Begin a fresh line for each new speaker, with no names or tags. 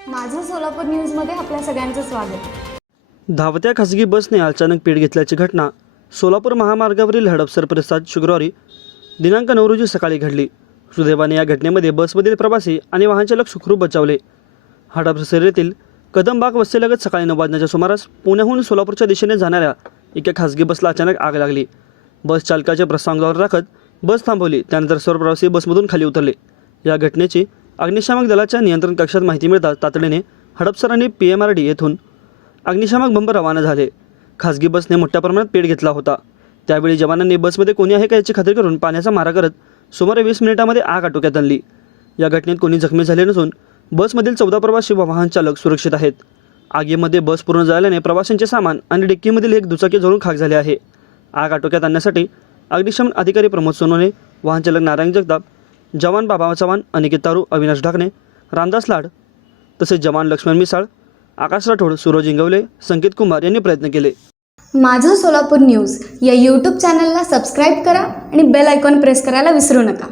सोलापूर न्यूजमध्ये आपल्या सगळ्यांचं स्वागत.
धावत्या खासगी बसने अचानक पेट घेतल्याची घटना सोलापूर महामार्गावरील हडपसर परिसरात शुक्रवारी दिनांक नऊ रोजी सकाळी घडली. सुदैवाने या घटनेमध्ये बसमधील प्रवासी आणि वाहनचालक सुखरूप बचावले. हडपसर येथील कदमबाग वस्तीलगत सकाळी नऊ वाजण्याच्या सुमारास पुण्याहून सोलापूरच्या दिशेने जाणाऱ्या एका खासगी बसला अचानक आग लागली. बस चालकाचे प्रसंगावर राखत बस थांबवली त्यानंतर सर्व प्रवासी बसमधून खाली उतरले. या घटनेची अग्निशामक दलाच्या नियंत्रण कक्षात माहिती मिळताच तातडीने हडपसर आणि पी एम आर डी येथून अग्निशामक बंब रवाना झाले. खासगी बसने मोठ्या प्रमाणात पेट घेतला होता. त्यावेळी जवानांनी बसमध्ये कोणी आहे का याची खात्री करून पाण्याचा मारा करत सुमारे वीस मिनिटांमध्ये आग आटोक्यात आणली. या घटनेत कोणी जखमी झाले नसून बसमधील चौदा प्रवासी व वाहन चालक सुरक्षित आहेत. आगीमध्ये बस पूर्ण जळाल्याने प्रवाशांचे सामान आणि डिक्कीमधील एक दुचाकी जळून खाक झाले आहे. आग आटोक्यात आणण्यासाठी अग्निशमन अधिकारी प्रमोद सोनोने वाहनचालक नारायण जगताप जवान बाबा चव्हाण अनिकेत तारू अविनाश ढाकणे रामदास लाड तसेच जवान लक्ष्मण मिसाळ आकाश राठोड सूरज इंगवले संकेत कुमार यांनी प्रयत्न केले.
माझं सोलापूर न्यूज या यूट्यूब चॅनलला सबस्क्राईब करा आणि बेल आयकॉन प्रेस करायला विसरू नका.